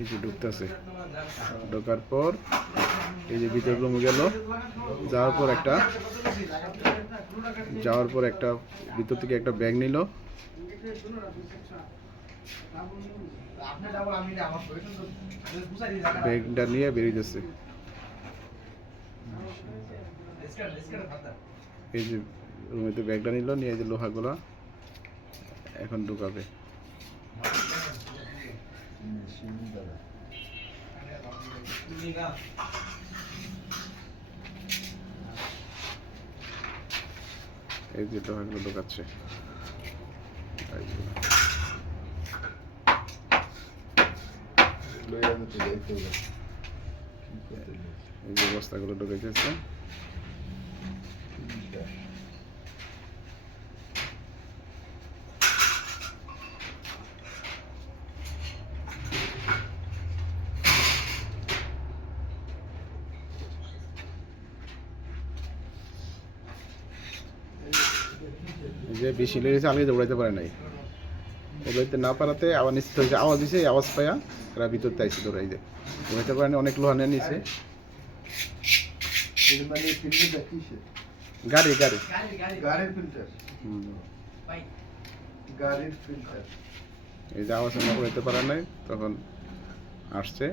এই যে ঢুকতেছে। ঢোকার পর এই যে ভিতর রুমে গেল। যাওয়ার পর একটা যাওয়ার পর একটা ভিতর থেকে একটা ব্যাগ নিল। ব্যাগটা নিয়ে বেরিয়ে যাচ্ছে। এই যে রুমেতে ব্যাগটা নিল, নিয়ে যে লোহাগুলা এখন ঢুকাবে। এই যে লোহাগুলো ঢোকাচ্ছে এই যে। বস্তাগুলো ঢুকাইতেছে এই যে বেশি লেগেছে আগে দৌড়াইতে পারে নাই। দৌড়াইতে না পারাতে আবার নিচে থেকে আওয়াজ দিছে আওয়াজ পাইয়া এরা ভিতরতে আইসে দৌড়াই যায় দৌড়াইতে পারে না অনেক লোহা নিয়ে নিছে। গাড়ি গাড়ি। গাড়ির ফিল্টার গাড়ির ফিল্টার এই যে আওয়াজ না করতে পারে নাই তখন আসছে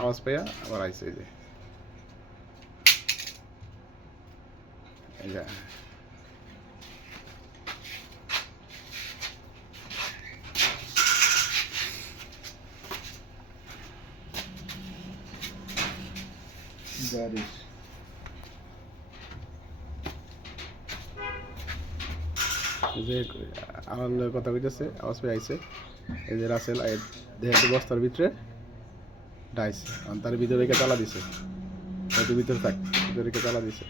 আওয়াজ পাইয়া আবার আইসে এই যে। এই is. যে আমার কথা কইতেছে, আওয়াজ আইছে। এই যে রাসেল দেহের বস্তার ভিতরে ডাইস তার ভিতরে রেখে তালা দিছে। ভিতরে থাক, ভিতরে রেখে তালা দিছে।